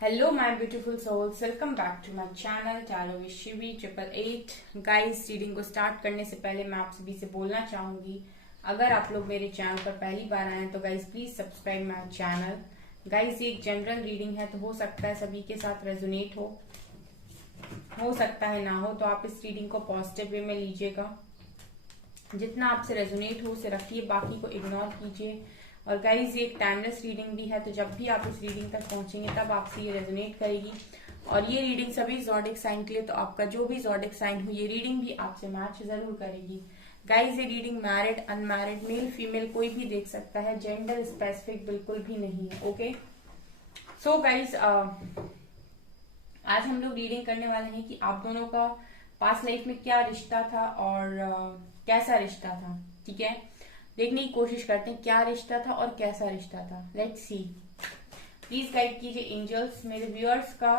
Hello my beautiful souls, welcome back to my channel Tarot with Shivi 888। Guys, reading को start करने से पहले मैं आप सभी से बोलना चाहूंगी, अगर आप लोग मेरे चैनल पर पहली बार आए तो guys please subscribe my channel. Guys, ये एक जनरल रीडिंग है तो हो सकता है सभी के साथ रेजोनेट हो सकता है ना हो, तो आप इस रीडिंग को पॉजिटिव वे में लीजिएगा। जितना आपसे रेजोनेट हो उसे रखिए, बाकी को इग्नोर कीजिए। और गाइज, ये एक टाइमलेस रीडिंग भी है, तो जब भी आप इस रीडिंग तक पहुंचेंगे तब आपसे ये रेजोनेट करेगी। और ये रीडिंग सभी ज़ोडिक साइन के लिए, तो आपका जो भी ज़ोडिक साइन हो ये रीडिंग भी आपसे मैच जरूर करेगी। गाइज, ये reading married unmarried male female कोई भी देख सकता है, जेंडर स्पेसिफिक बिल्कुल भी नहीं है। ओके, सो गाइज, आज हम लोग रीडिंग करने वाले हैं कि आप दोनों का पास्ट लाइफ में क्या रिश्ता था और कैसा रिश्ता था। ठीक है, देखने की कोशिश करते हैं क्या रिश्ता था और कैसा रिश्ता था। Let's see. प्लीज गाइड कीजिए एंजल्स मेरे व्यूअर्स का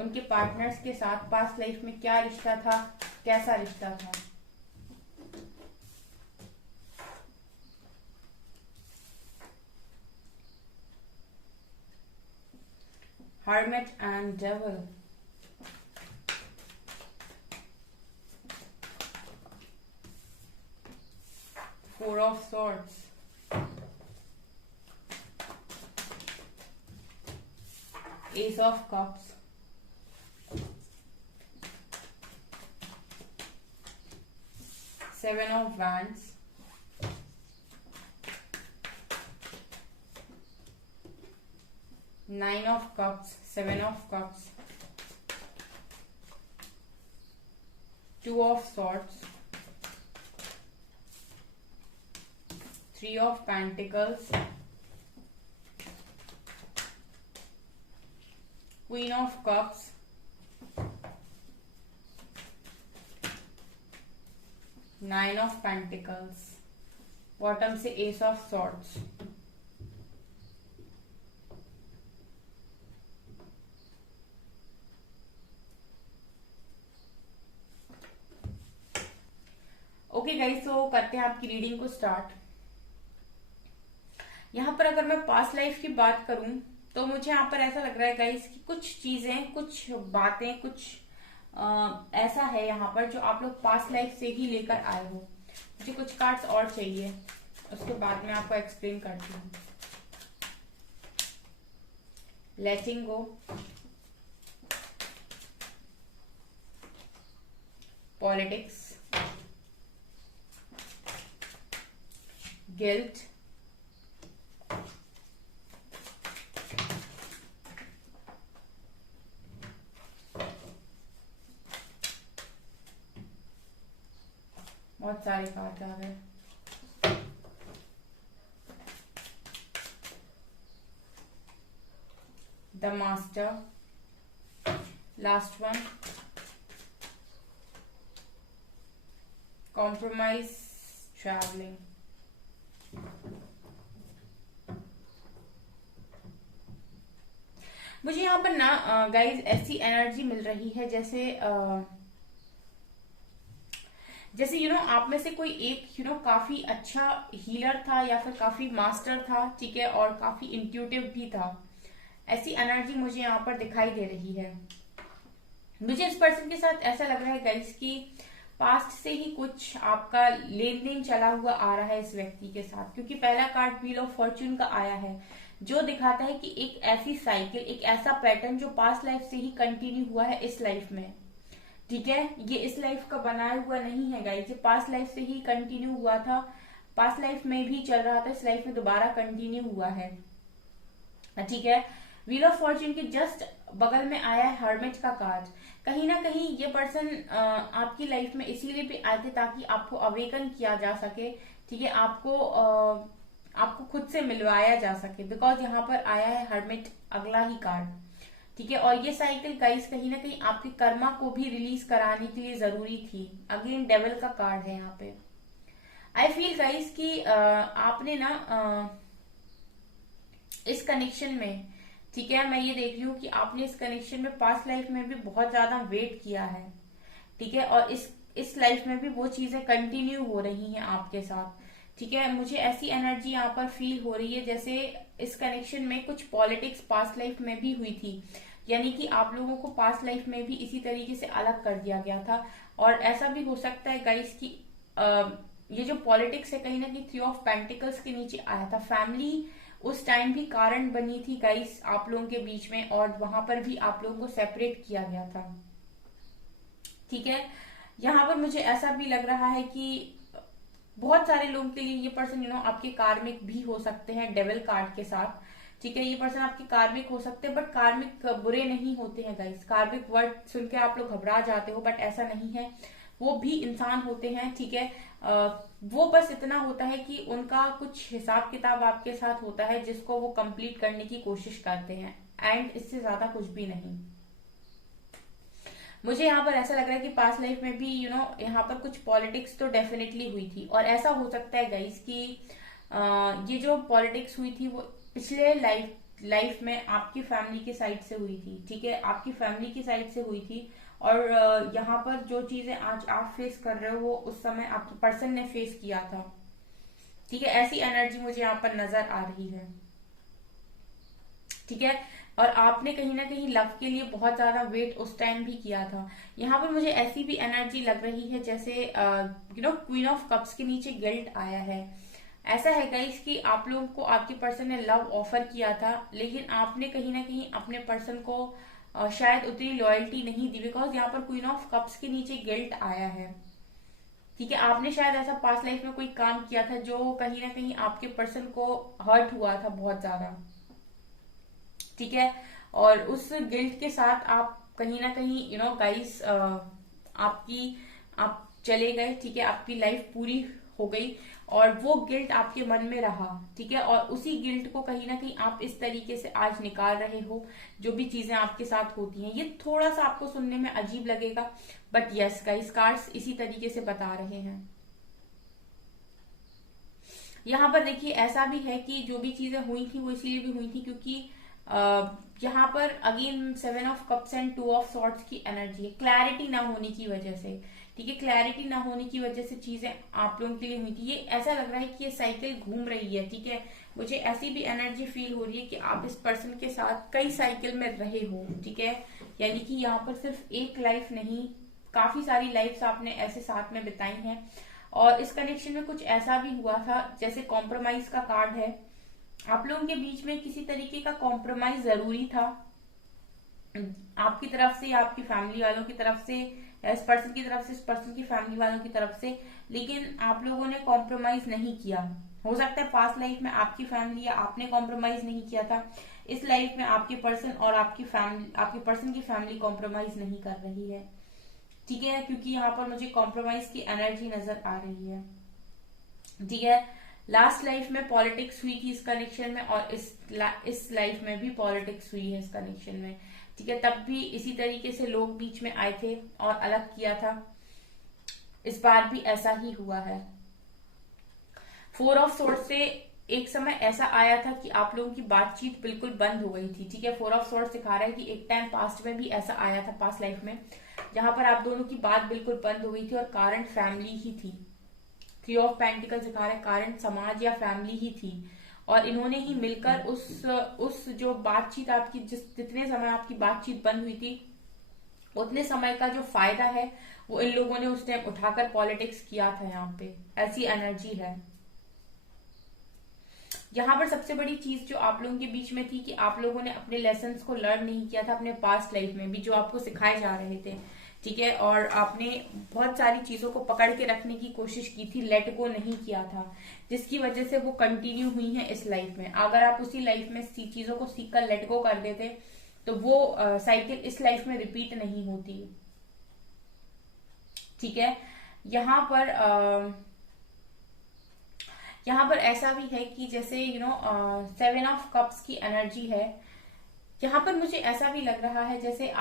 उनके पार्टनर्स के साथ पास्ट लाइफ में क्या रिश्ता था, कैसा रिश्ता था। Hermit and devil, Four of Swords, Ace of Cups, Seven of Wands, Nine of Cups, Seven of Cups, Two of Swords, Three of Pentacles, Queen of Cups, Nine of Pentacles, bottom से Ace of Swords। Okay guys, तो करते हैं आपकी reading को start. यहाँ पर अगर मैं पास्ट लाइफ की बात करूं तो मुझे यहाँ पर ऐसा लग रहा है गाइस कि कुछ चीजें, कुछ बातें, कुछ ऐसा है यहाँ पर जो आप लोग पास्ट लाइफ से ही लेकर आए हो। मुझे कुछ कार्ड्स और चाहिए, उसके बाद मैं आपको एक्सप्लेन करती हूँ। लेटिंग गो, पॉलिटिक्स, गिल्ट, बहुत सारे कार्ड आ गए। The master, last one, compromise, travelling. मुझे यहाँ पर ना गाइज ऐसी एनर्जी मिल रही है जैसे आप में से कोई एक काफी अच्छा हीलर था या फिर काफी मास्टर था, ठीक है, और काफी इंट्यूटिव भी था। ऐसी एनर्जी मुझे यहाँ पर दिखाई दे रही है। मुझे इस पर्सन के साथ ऐसा लग रहा है गाइस कि पास्ट से ही कुछ आपका लेन देन चला हुआ आ रहा है इस व्यक्ति के साथ, क्योंकि पहला कार्ड व्हील ऑफ फॉर्च्यून का आया है जो दिखाता है कि एक ऐसी साइकिल, एक ऐसा पैटर्न जो पास्ट लाइफ से ही कंटिन्यू हुआ है इस लाइफ में। ठीक है, ये इस लाइफ का बनाया हुआ नहीं है गाइस, ये पास्ट लाइफ से ही कंटिन्यू हुआ था, पास्ट लाइफ में भी चल रहा था, इस लाइफ में दोबारा कंटिन्यू हुआ है। ठीक है, व्हील ऑफ फॉर्च्यून के जस्ट बगल में आया है हर्मिट का कार्ड। कहीं ना कहीं ये पर्सन आपकी लाइफ में इसीलिए भी आए थे ताकि आपको अवेकन किया जा सके। ठीक है, आपको खुद से मिलवाया जा सके, बिकॉज यहाँ पर आया है हर्मिट, अगला ही कार्ड। ठीक है, और ये साइकिल गाइस कहीं ना कहीं आपके कर्मा को भी रिलीज कराने के लिए जरूरी थी। अगेन डेविल का कार्ड है यहाँ पे। आई फील गाइस कि आपने ना इस कनेक्शन में, ठीक है, मैं ये देख रही हूँ कि आपने इस कनेक्शन में पास्ट लाइफ में भी बहुत ज्यादा वेट किया है। ठीक है, और इस लाइफ में भी वो चीजें कंटिन्यू हो रही हैं आपके साथ। ठीक है, मुझे ऐसी एनर्जी यहाँ पर फील हो रही है जैसे इस कनेक्शन में कुछ पॉलिटिक्स पास्ट लाइफ में भी हुई थी, यानी कि आप लोगों को पास्ट लाइफ में भी इसी तरीके से अलग कर दिया गया था। और ऐसा भी हो सकता है गाइस कि ये जो पॉलिटिक्स है कहीं ना कहीं 3 ऑफ पेंटिकल्स के नीचे आया था। फैमिली उस टाइम भी कारण बनी थी गाइस आप लोगों के बीच में, और वहां पर भी आप लोगों को सेपरेट किया गया था। ठीक है, यहाँ पर मुझे ऐसा भी लग रहा है कि बहुत सारे लोगों के लिए ये पर्सन आपके कार्मिक भी हो सकते हैं डेविल कार्ड के साथ। ठीक है, ये पर्सन आपके कार्मिक हो सकते हैं, बट कार्मिक बुरे नहीं होते हैं गाइस। कार्मिक वर्ड सुन के आप लोग घबरा जाते हो, बट ऐसा नहीं है। वो भी इंसान होते हैं। ठीक है, वो बस इतना होता है कि उनका कुछ हिसाब किताब आपके साथ होता है जिसको वो कंप्लीट करने की कोशिश करते हैं, एंड इससे ज्यादा कुछ भी नहीं। मुझे यहाँ पर ऐसा लग रहा है कि पास्ट लाइफ में भी यहाँ पर कुछ पॉलिटिक्स तो डेफिनेटली हुई थी। और ऐसा हो सकता है गाइस कि ये जो पॉलिटिक्स हुई थी वो पिछले लाइफ में आपकी फैमिली की साइड से हुई थी। ठीक है, आपकी फैमिली की साइड से हुई थी। और यहाँ पर जो चीजें आज आप फेस कर रहे हो वो उस समय आपके पर्सन ने फेस किया था। ठीक है, ऐसी एनर्जी मुझे यहाँ पर नजर आ रही है। ठीक है, और आपने कहीं ना कहीं लव के लिए बहुत ज्यादा वेट उस टाइम भी किया था। यहाँ पर मुझे ऐसी भी एनर्जी लग रही है जैसे क्वीन ऑफ कप्स के नीचे गिल्ट आया है। ऐसा है गाइस कि आप लोगों को आपके पर्सन ने लव ऑफर किया था, लेकिन आपने कहीं ना कहीं अपने पर्सन को शायद उतनी लॉयल्टी नहीं दी, बिकॉज यहाँ पर क्वीन ऑफ कप्स के नीचे गिल्ट आया है। ठीक है, आपने शायद ऐसा पास्ट लाइफ में कोई काम किया था जो कहीं ना कहीं आपके पर्सन को हर्ट हुआ था बहुत ज्यादा। ठीक है, और उस गिल्ट के साथ आप कहीं ना कहीं गाइस आप चले गए। ठीक है, आपकी लाइफ पूरी हो गई और वो गिल्ट आपके मन में रहा। ठीक है, और उसी गिल्ट को कहीं ना कहीं आप इस तरीके से आज निकाल रहे हो। जो भी चीजें आपके साथ होती हैं, ये थोड़ा सा आपको सुनने में अजीब लगेगा, बट यस गाइस, कार्ड्स इसी तरीके से बता रहे हैं। यहाँ पर देखिए ऐसा भी है कि जो भी चीजें हुई थी वो इसलिए भी हुई थी क्योंकि यहाँ पर again 7 of cups and 2 of swords की एनर्जी है, क्लैरिटी ना होने की वजह से। ठीक है, क्लैरिटी ना होने की वजह से चीजें आप लोगों के लिए हुई थी। ये ऐसा लग रहा है कि ये साइकिल घूम रही है। ठीक है, मुझे ऐसी भी एनर्जी फील हो रही है कि आप इस पर्सन के साथ कई साइकिल में रहे हो। ठीक है, यानी कि यहाँ पर सिर्फ एक लाइफ नहीं, काफी सारी लाइफ्स आपने ऐसे साथ में बिताई हैं। और इस कनेक्शन में कुछ ऐसा भी हुआ था जैसे कॉम्प्रोमाइज का कार्ड है। आप लोगों के बीच में किसी तरीके का कॉम्प्रोमाइज जरूरी था, आपकी तरफ से या आपकी फैमिली वालों की तरफ से, या इस पर्सन की तरफ से इस पर्सन की फैमिली वालों की तरफ से, लेकिन आप लोगों ने कॉम्प्रोमाइज नहीं किया। हो सकता है पास्ट लाइफ में आपकी फैमिली या आपने कॉम्प्रोमाइज नहीं किया था, इस लाइफ में आपके पर्सन और आपकी पर्सन की फैमिली कॉम्प्रोमाइज नहीं कर रही है। ठीक है, क्योंकि यहाँ पर मुझे कॉम्प्रोमाइज की एनर्जी नजर आ रही है। ठीक है, लास्ट लाइफ में पॉलिटिक्स हुई थी इस कनेक्शन में, और इस लाइफ में भी पॉलिटिक्स हुई है इस कनेक्शन में। ठीक है, तब भी इसी तरीके से लोग बीच में आए थे और अलग किया था। इस बार भी ऐसा ही हुआ है। 4 ऑफ सोर्ड्स से एक समय ऐसा आया था कि आप लोगों की बातचीत बिल्कुल बंद हो गई थी। ठीक है, 4 ऑफ सोर्ड्स दिखा रहा है कि एक टाइम पास्ट में भी ऐसा आया था, पास्ट लाइफ में, जहां पर आप दोनों की बात बिल्कुल बंद हो गई थी और कारण फैमिली ही थी। 3 ऑफ पेंटिकल्स दिखा रहा है कारण समाज या फैमिली ही थी, और इन्होंने ही मिलकर उस जो बातचीत आपकी जितने समय आपकी बातचीत बंद हुई थी उतने समय का जो फायदा है वो इन लोगों ने उस टाइम उठाकर पॉलिटिक्स किया था। यहाँ पे ऐसी एनर्जी है। यहाँ पर सबसे बड़ी चीज जो आप लोगों के बीच में थी कि आप लोगों ने अपने लेसन्स को लर्न नहीं किया था अपने पास्ट लाइफ में भी, जो आपको सिखाए जा रहे थे। ठीक है, और आपने बहुत सारी चीजों को पकड़ के रखने की कोशिश की थी, लेट गो नहीं किया था, जिसकी वजह से वो कंटिन्यू हुई है इस लाइफ में। अगर आप उसी लाइफ में चीजों को सीख कर लेट गो कर देते तो वो साइकिल इस लाइफ में रिपीट नहीं होती। ठीक है, यहाँ पर ऐसा भी है कि जैसे 7 ऑफ कप्स की एनर्जी है। यहाँ पर मुझे ऐसा भी लग रहा है जैसे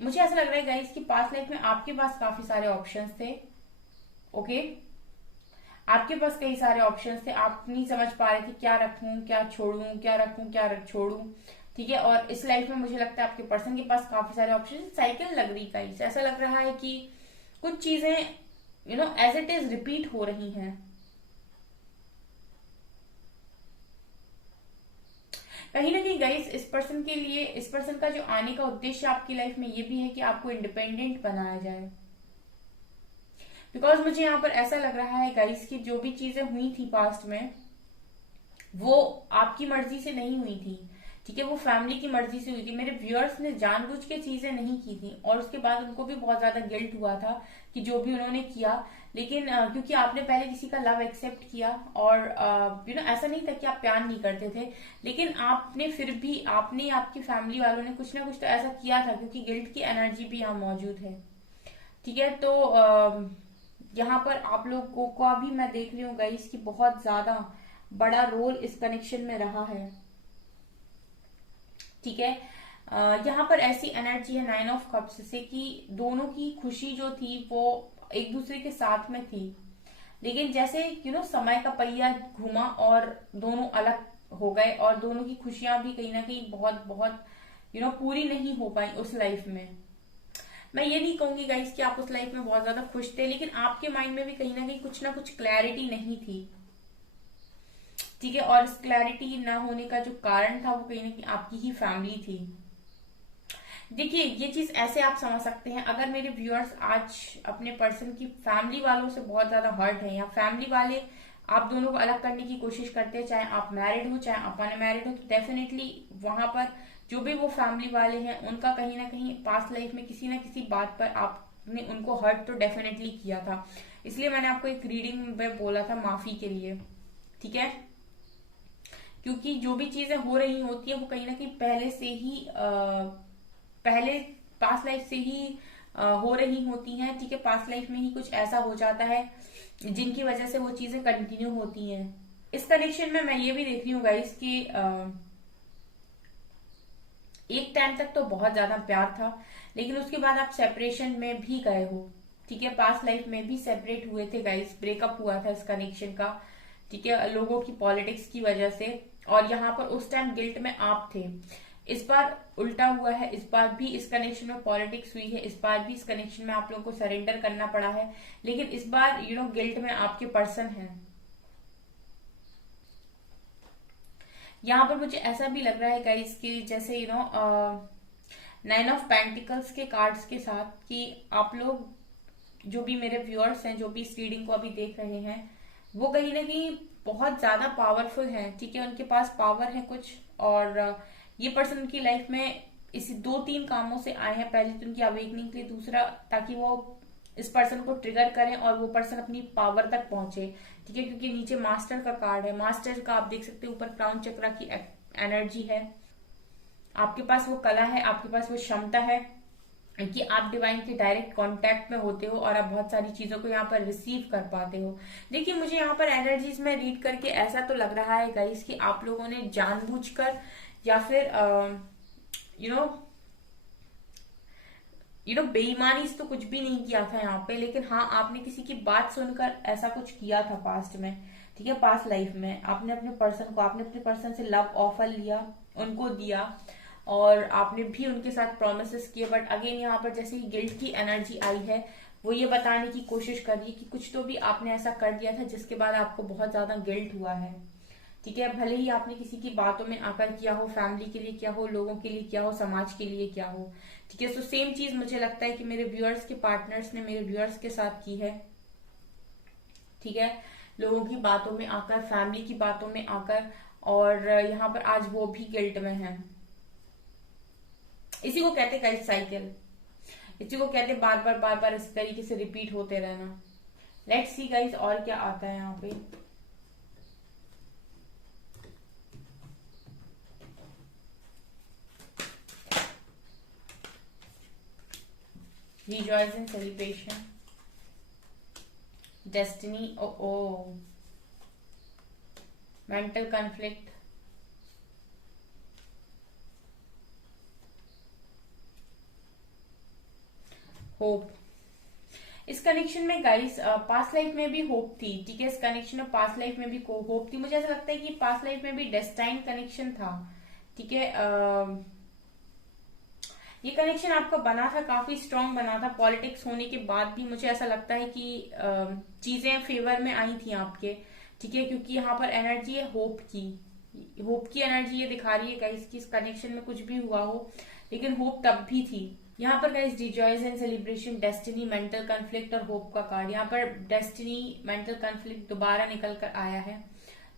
मुझे ऐसा लग रहा है गाइस कि पास्ट लाइफ में आपके पास काफी सारे ऑप्शंस थे। ओके, आपके पास कई सारे ऑप्शंस थे, आप नहीं समझ पा रहे थे क्या रखूं क्या छोड़ूं, क्या रखूं क्या छोड़ूं। ठीक है, और इस लाइफ में मुझे लगता है आपके पर्सन के पास काफी सारे ऑप्शन। साइकिल लग रही गाइस, ऐसा लग रहा है कि कुछ चीजें एज इट इज रिपीट हो रही हैं। कहीं ना कहीं गाइस इस पर्सन के लिए, इस पर्सन का जो आने का उद्देश्य आपकी लाइफ में ये भी है कि आपको इंडिपेंडेंट बनाया जाए। बिकॉज मुझे यहाँ पर ऐसा लग रहा है गाइस कि जो भी चीजें हुई थी पास्ट में, वो आपकी मर्जी से नहीं हुई थी, ठीक है, वो फैमिली की मर्जी से हुई थी। मेरे व्यूअर्स ने जानबूझ के चीजें नहीं की थी, और उसके बाद उनको भी बहुत ज्यादा गिल्ट हुआ था कि जो भी उन्होंने किया। लेकिन क्योंकि आपने पहले किसी का लव एक्सेप्ट किया, और ऐसा नहीं था कि आप प्यार नहीं करते थे, लेकिन आपने फिर भी, आपने, आपकी फैमिली वालों ने कुछ ना कुछ तो ऐसा किया था, क्योंकि गिल्ट की एनर्जी भी यहाँ मौजूद है। ठीक है, तो यहाँ पर आप लोगों का भी मैं देख रही हूँ गाइस कि बहुत ज्यादा बड़ा रोल इस कनेक्शन में रहा है। ठीक है, यहाँ पर ऐसी एनर्जी है 9 ऑफ कप्स से कि दोनों की खुशी जो थी वो एक दूसरे के साथ में थी, लेकिन जैसे समय का पहिया घूमा और दोनों अलग हो गए, और दोनों की खुशियां भी कहीं ना कहीं बहुत बहुत पूरी नहीं हो पाई उस लाइफ में। मैं ये नहीं कहूंगी गाइस कि आप उस लाइफ में बहुत ज्यादा खुश थे, लेकिन आपके माइंड में भी कहीं ना कुछ क्लैरिटी नहीं थी। ठीक है, और इस क्लैरिटी ना होने का जो कारण था वो कहीं ना कहीं आपकी ही फैमिली थी। देखिए, ये चीज ऐसे आप समझ सकते हैं, अगर मेरे व्यूअर्स आज अपने पर्सन की फैमिली वालों से बहुत ज्यादा हर्ट है, या फैमिली वाले आप दोनों को अलग करने की कोशिश करते हैं, चाहे आप मैरिड हो चाहे आप अनमैरिड हो, तो डेफिनेटली वहां पर जो भी वो फैमिली वाले हैं उनका कहीं ना कहीं पास्ट लाइफ में किसी ना किसी बात पर आपने उनको हर्ट तो डेफिनेटली किया था। इसलिए मैंने आपको एक रीडिंग में बोला था माफी के लिए। ठीक है, क्योंकि जो भी चीजें हो रही होती है वो कहीं ना कहीं पहले से ही पहले पास्ट लाइफ से ही हो रही होती हैं। ठीक है, पास्ट लाइफ में ही कुछ ऐसा हो जाता है जिनकी वजह से वो चीजें कंटिन्यू होती हैं। इस कनेक्शन में मैं ये भी देख रही हूँ गाइस कि एक टाइम तक तो बहुत ज्यादा प्यार था, लेकिन उसके बाद आप सेपरेशन में भी गए हो। ठीक है, पास्ट लाइफ में भी सेपरेट हुए थे गाइस, ब्रेकअप हुआ था इस कनेक्शन का। ठीक है, लोगों की पॉलिटिक्स की वजह से, और यहाँ पर उस टाइम गिल्ट में आप थे। इस बार उल्टा हुआ है, इस बार भी इस कनेक्शन में पॉलिटिक्स हुई है, इस बार भी इस कनेक्शन में आप लोगों को सरेंडर करना पड़ा है, लेकिन इस बार गिल्ट में आपके पर्सन है। यहाँ पर मुझे ऐसा भी लग रहा है गाइस कि जैसे 9 ऑफ पेंटिकल्स के कार्ड्स के साथ, कि आप लोग जो भी मेरे व्यूअर्स हैं, जो भी इस रीडिंग को अभी देख रहे हैं, वो कहीं ना कहीं बहुत ज्यादा पावरफुल हैं। ठीक है, उनके पास पावर है कुछ, और ये पर्सन उनकी लाइफ में इसी 2-3 कामों से आए हैं। पहले तो उनकी अवेकनिंग के लिए, दूसरा ताकि वो इस पर्सन को ट्रिगर करें और वो पर्सन अपनी पावर तक पहुंचे। ठीक है, क्योंकि नीचे मास्टर का कार्ड है, मास्टर का आप देख सकते हैं ऊपर क्राउन चक्रा की एनर्जी है। आपके पास वो कला है, आपके पास वो क्षमता है कि आप डिवाइन के डायरेक्ट कांटेक्ट में होते हो, और आप बहुत सारी चीजों को यहाँ पर रिसीव कर पाते हो। देखिए, मुझे यहाँ पर एनर्जीज में रीड करके ऐसा तो लग रहा है गाइस कि आप लोगों ने जानबूझकर या फिर बेईमानी से तो कुछ भी नहीं किया था यहाँ पे, लेकिन हाँ, आपने किसी की बात सुनकर ऐसा कुछ किया था पास्ट में। ठीक है, पास्ट लाइफ में आपने अपने पर्सन से लव ऑफर लिया, उनको दिया, और आपने भी उनके साथ प्रोमिसेस किए। बट अगेन यहाँ पर जैसे ही गिल्ट की एनर्जी आई है, वो ये बताने की कोशिश कर रही है कि कुछ तो भी आपने ऐसा कर दिया था जिसके बाद आपको बहुत ज्यादा गिल्ट हुआ है। ठीक है, भले ही आपने किसी की बातों में आकर किया हो, फैमिली के लिए किया हो, लोगों के लिए किया हो, समाज के लिए किया हो। ठीक है, तो सेम चीज मुझे लगता है कि मेरे व्यूअर्स के पार्टनर्स ने मेरे व्यूअर्स के साथ की है। ठीक है, लोगों की बातों में आकर, फैमिली की बातों में आकर, और यहाँ पर आज वो भी गिल्ट में है। इसी को कहते गाइस साइकिल, इसी को कहते बार बार इस तरीके से रिपीट होते रहना। लेट्स सी गाइस और क्या आता है यहाँ पे। Rejoice in celebration, destiny, oh, mental conflict, hope. इस कनेक्शन में गाइस पास्ट लाइफ में भी होप थी। ठीक है, इस कनेक्शन में पास्ट लाइफ में भी होप थी। मुझे ऐसा लगता है कि पास्ट लाइफ में भी डेस्टाइन कनेक्शन था। ठीक है, ये कनेक्शन आपका बना था, काफी स्ट्रांग बना था। पॉलिटिक्स होने के बाद भी मुझे ऐसा लगता है कि चीजें फेवर में आई थी आपके। ठीक है, क्योंकि यहाँ पर एनर्जी है होप की। होप की एनर्जी ये दिखा रही है गाइस कि इस कनेक्शन में कुछ भी हुआ हो, लेकिन होप तब भी थी। यहाँ पर guys rejoice and celebration, destiny, mental conflict और होप का कार्ड। यहाँ पर डेस्टिनी, मेंटल कॉन्फ्लिक्ट दोबारा निकल कर आया है।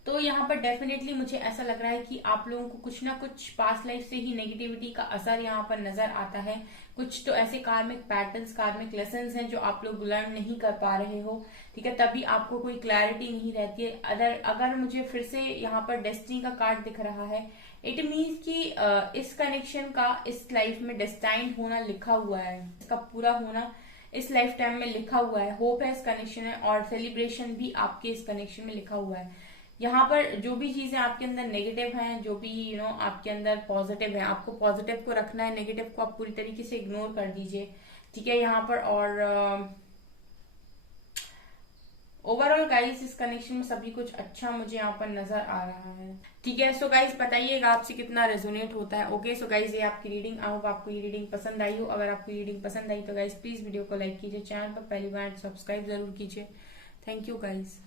तो यहाँ पर डेफिनेटली मुझे ऐसा लग रहा है कि आप लोगों को कुछ ना कुछ पास्ट लाइफ से ही नेगेटिविटी का असर यहाँ पर नजर आता है। कुछ तो ऐसे कार्मिक पैटर्न्स, कार्मिक लेसन्स हैं जो आप लोग लर्न नहीं कर पा रहे हो, ठीक है, तभी आपको कोई क्लैरिटी नहीं रहती है। अगर मुझे फिर से यहाँ पर डेस्टिनी का कार्ड दिख रहा है, इट मीन्स कि इस कनेक्शन का इस लाइफ में डेस्टाइंड होना लिखा हुआ है, इसका पूरा होना इस लाइफ टाइम में लिखा हुआ है। होप है इस कनेक्शन में, और सेलिब्रेशन भी आपके इस कनेक्शन में लिखा हुआ है। यहाँ पर जो भी चीजें आपके अंदर नेगेटिव हैं, जो भी आपके अंदर पॉजिटिव है, आपको पॉजिटिव को रखना है, नेगेटिव को आप पूरी तरीके से इग्नोर कर दीजिए, ठीक है। यहाँ पर और ओवरऑल गाइस इस कनेक्शन में सभी कुछ अच्छा मुझे यहाँ पर नजर आ रहा है, ठीक है। सो गाइस बताइएगा आपसे कितना रेजोनेट होता है। ओके सो गाइस ये आपकी रीडिंग, आई होप आपको ये रीडिंग पसंद आई हो। अगर आपको ये रीडिंग पसंद आई तो गाइस प्लीज वीडियो को लाइक कीजिए, चैनल पर पहली बार सब्सक्राइब जरूर कीजिए। Thank you guys.